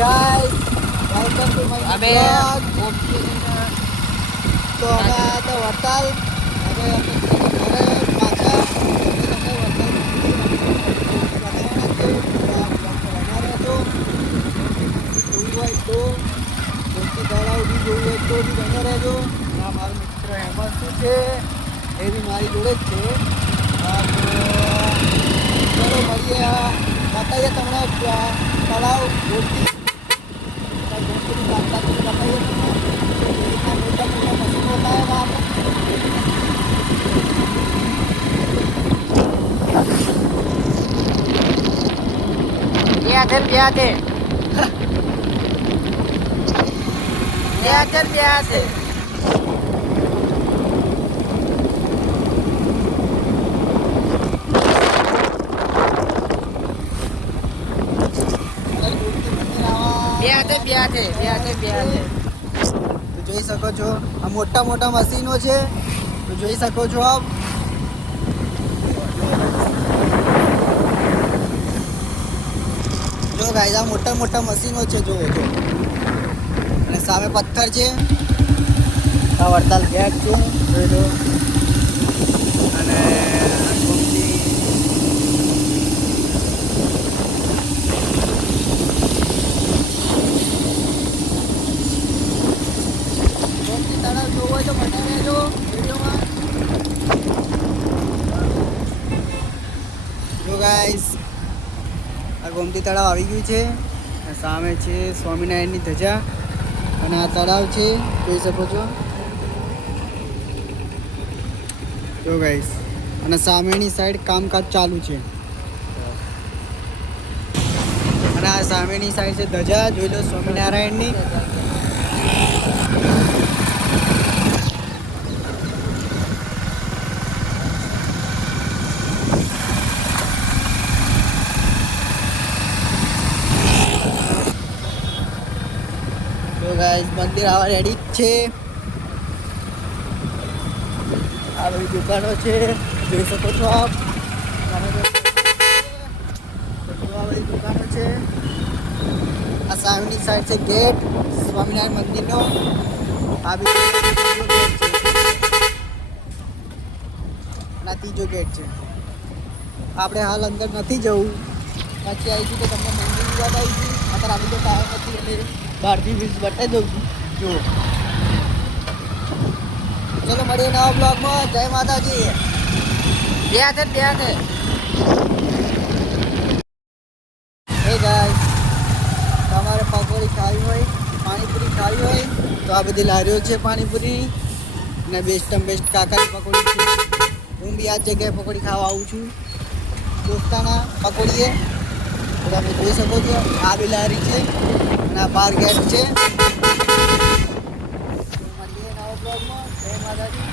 guys, welcome to my અમે vlog. તો અમે ઓકે આયા તો વડતાલ. હવે અમે ઘરે પાછા તમને વડતાલ જોવું હોય તો મોટી તળાવ બી જોવું હોય તો બી બને રહેજો. આ મારો મિત્ર હેમંત શું છે એ બી મારી જોડે જ છે. ચલો મળીએ. બતાવીએ તમને તળાવ મોટી Biatin, biatin. Biatin, biatin. Biatin, biatin, biatin, biatin. તો જોઈ શકો છો આ મોટા મોટા મશીનો છે. તો જોઈ શકો છો આપ જો ગાઈસ આ મોટા મોટા મશીનો છે. જો અને સામે પથ્થર છે. આ વડતાલ ગેટ છે જોઈ લો. અને તળાવ જોવો હોય તો મને રહેજો વિડીયોમાં. જો ગાઈસ આ ગોમતી તળાવ આવી ગયું છે. આ સામે છે સ્વામિનારાયણની ધજા અને આ તળાવ છે જોઈ શકો છો. જો ગાઈસ અને સામેની સાઈડ કામકાજ ચાલુ છે. અને આ સામેની સાઈડ છે ધજા જોઈ લો સ્વામિનારાયણની. ગાઈસ મંદિર આવા રેડી જ છે. આ બધી દુકાનો છે જોઈ શકો છો આપ. આ બધી દુકાનો છે. આ સામેની સાઈડ છે ગેટ સ્વામિનારાયણ મંદિરનો. આ બી અને ત્રીજો ગેટ છે. આપણે હાલ અંદર નથી જવું. પછી આવીશું તો તમને મંદિર યાદ આવીશું. અત્યારે આપણે તો ટાઈમ નથી એટલે બહારથી વીસ બતાવી દઉં છું. જુઓ ચલો મળીએ નવા બ્લોગમાં. જય માતાજી. Biatin, biatin. હે ગાઈસ તમારે પકોડી ખાવી હોય પાણીપુરી ખાવી હોય તો આ બધી લારીઓ છે પાણીપુરી. અને બેસ્ટમ બેસ્ટ કાકાની પકોડી છે. હું બી આ જગ્યાએ પકોડી ખાવા આવું છું દોસ્તાના પકોડીએ. તમે જોઈ શકો છો આ બી લારી છે અને આ બાર ગેટ છે. મળીએ નવા બ્લોગમાં. જય માતાજી.